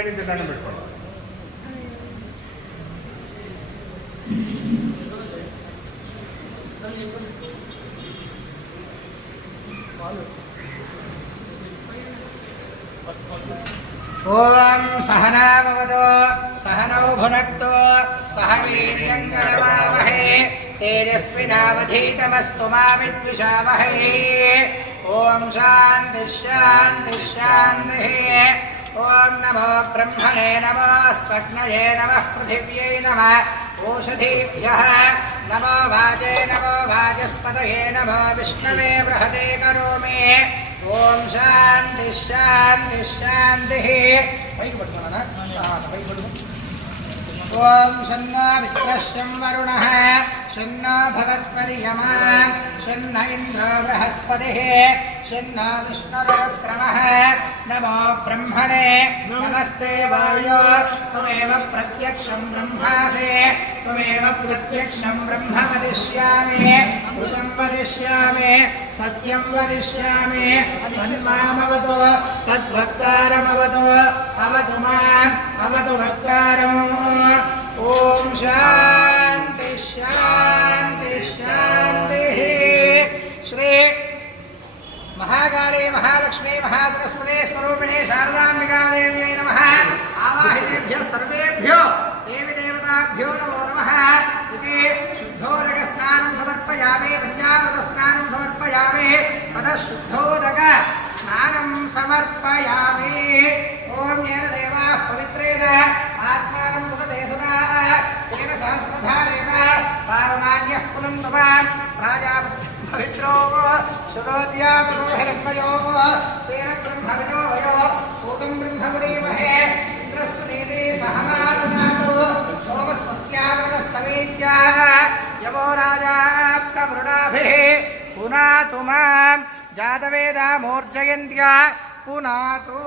ఇక్కడి నుంచి దండం పెట్టుకోండి. ఓం సహనావవతు సహనౌ భునక్తు సహ వీర్యం కరవావహై తేజస్వినావధీతమస్తు మా విద్విషావహై. ఓం శాంతి శాంతి శాంతి. ఓం నమో బ్రహ్మణే నమోస్పగ్నయే నమః పృథివ్యై నమః ఓషధీభ్యః నమో వాచే నమో వాచస్పతయే నమో విష్ణవే బృహదే కరోమి. ఓం శాంతి శాంతి శాంతి. పైకి పట్టుకున్నానా? పైకి పట్టుకో. ఓం షన్నో మిత్రః శం వరుణః షన్నో భగవత్పర్యమా షన్న ఇంద్రో బృహస్పతిః షన్నో విష్ణురుక్రమః. నమో బ్రహ్మణే నమస్తే వాయో త్వమేవ ప్రత్యక్షం బ్రహ్మాసి త్వమేవ ప్రత్యక్షం బ్రహ్మ వదిష్యామి ఋతం వదిష్యామి సత్యం వదిష్యామి తన్మామవతు తద్వక్తారమవతు అవతు మాం అవతు వక్తారం. ఓం శాంతి శాంతి శాంతి. శ్రీ మహాకాళీ మహాలక్ష్మీ మహాసరస్వతే స్వరూపిణే శారదాంబికాదేవ్యై నమః. ఆవాహితేభ్యः సర్వేభ్యో దేవి దేవతాభ్యో నమో నమః. ఇది శుద్ధోదక స్నానం సమర్పయామి, పంచామృత స్నానం సమర్పయామి, పదశుద్ధోదక స్నానం సమర్పయామి. ఓం ఏన దేవాః పవిత్రేణ ఆత్మానం పునదేశనాః తేన సహస్రధారేణ పారమాన్యః పునందమాన్ ప్రాజాపతి పవిత్రో శతోద్యామరోహిరణ్మయో తేన బ్రహ్మవిదో వయో భూతం బ్రహ్మమునీమహే ఇంద్రస్సు నీతి సహమారునాతు సోమస్వస్యావృణస్తమీత్యా యవో రాజాప్తమృణాభిః పునాతు మాం జాతవేదా మూర్ఛయంత్యా పునాతు.